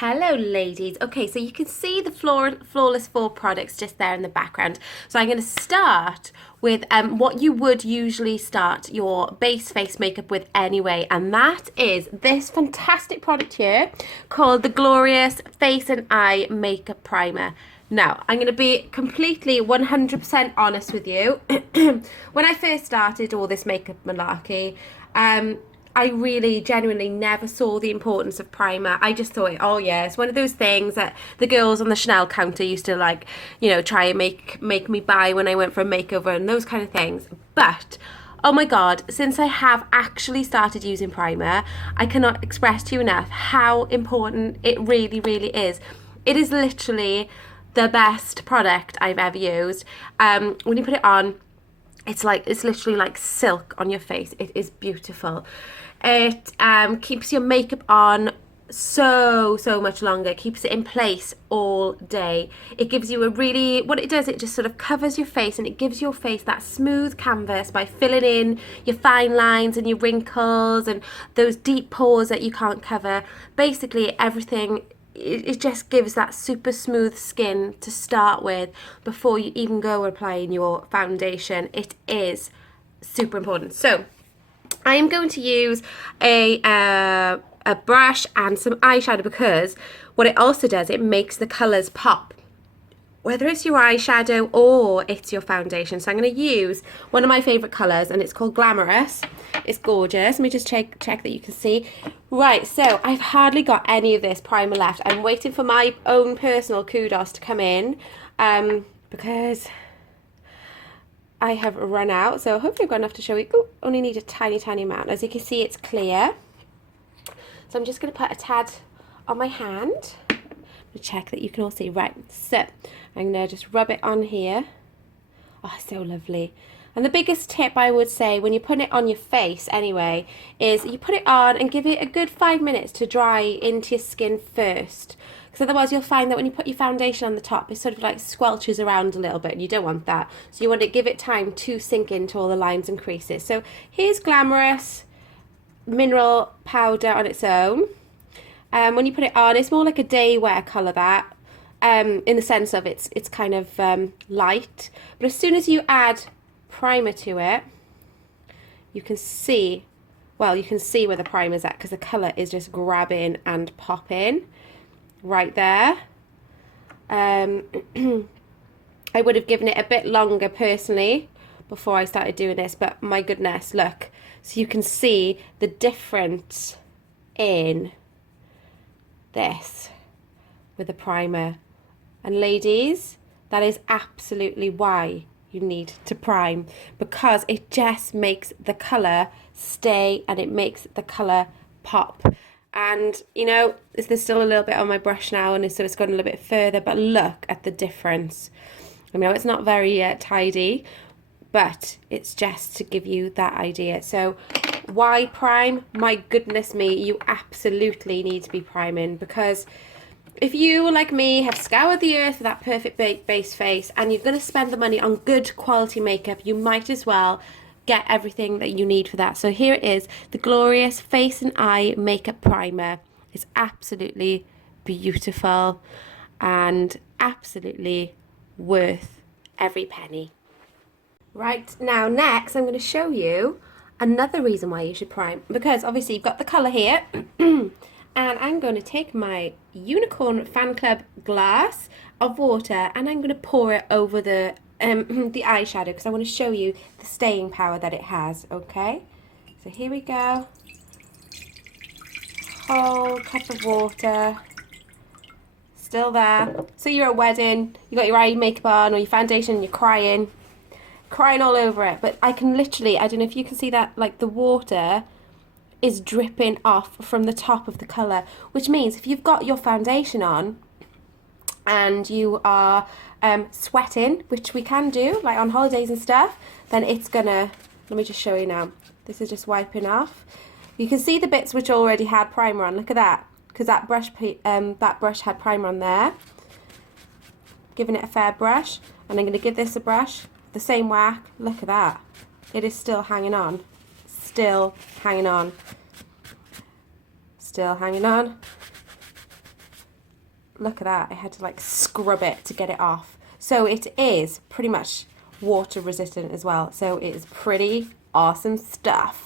Hello ladies. Okay, so you can see the Flawless 4 products just there in the background. So I'm going to start with what you would usually start your base face makeup with anyway, and that is this fantastic product here called the Glorious Face and Eye Makeup Primer. Now, I'm going to be completely 100% honest with you. When I first started all this makeup malarkey, I really genuinely never saw the importance of primer. I just thought, oh yeah, it's one of those things that the girls on the Chanel counter used to like, try and make me buy when I went for a makeover and those kind of things. But oh my god, since I have actually started using primer, I cannot express to you enough how important it really, really is. It is literally the best product I've ever used. When you put it on, it's literally like silk on your face. It is beautiful. It keeps your makeup on so much longer, keeps it in place all day. It gives you what it does, it just sort of covers your face, and it gives your face that smooth canvas by filling in your fine lines and your wrinkles and those deep pores that you can't cover. Basically everything. It just gives that super smooth skin to start with before you even go applying your foundation. It is super important. So I am going to use a brush and some eyeshadow, because what it also does, it makes the colours pop, whether it's your eyeshadow or it's your foundation. So I'm going to use one of my favourite colours, and it's called Glamorous. It's gorgeous. Let me just check that you can see. Right, so I've hardly got any of this primer left. I'm waiting for my own personal kudos to come in, because I have run out. So hopefully I've got enough to show you. Ooh, only need a tiny amount. As you can see, it's clear. So I'm just going to put a tad on my hand to check that you can all see. Right, so I'm going to just rub it on here. Oh, so lovely. And the biggest tip I would say when you put it on your face anyway is you put it on and give it a good 5 minutes to dry into your skin first. Because otherwise you'll find that when you put your foundation on the top, it sort of like squelches around a little bit, and you don't want that. So you want to give it time to sink into all the lines and creases. So here's Glamorous Mineral Powder on its own. When you put it on, it's more like a day wear colour, that. In the sense of it's kind of light. But as soon as you add primer to it, you can see where the primer's at, because the colour is just grabbing and popping right there. I would have given it a bit longer personally before I started doing this, but my goodness, look. So you can see the difference in this with the primer. And ladies, that is absolutely why you need to prime, because it just makes the colour stay and it makes the colour pop. And there's still a little bit on my brush now, and so it's gone a little bit further, but look at the difference. I know it's not very tidy, but it's just to give you that idea. So why prime? My goodness me, you absolutely need to be priming, because if you, like me, have scoured the earth for that perfect base face and you're going to spend the money on good quality makeup, you might as well get everything that you need for that. So here it is, the Glorious Face and Eye Makeup Primer. It's absolutely beautiful and absolutely worth every penny. Right, now next I'm going to show you another reason why you should prime, because obviously you've got the colour here. And I'm going to take my Unicorn Fan Club glass of water, and I'm going to pour it over the eyeshadow, because I want to show you the staying power that it has. Okay, so here we go. Whole cup of water, still there. So you're at a wedding, you got your eye makeup on or your foundation, and you're crying all over it. But I can literally, I don't know if you can see that, like the water is dripping off from the top of the colour, which means if you've got your foundation on and you are sweating, which we can do like on holidays and stuff, then it's gonna, let me just show you now, this is just wiping off. You can see the bits which already had primer on, look at that, because that brush had primer on there. Giving it a fair brush, and I'm going to give this a brush, the same whack, look at that, it is still hanging on. Still hanging on. look at that. I had to like scrub it to get it off. So it is pretty much water resistant as well. So it is pretty awesome stuff.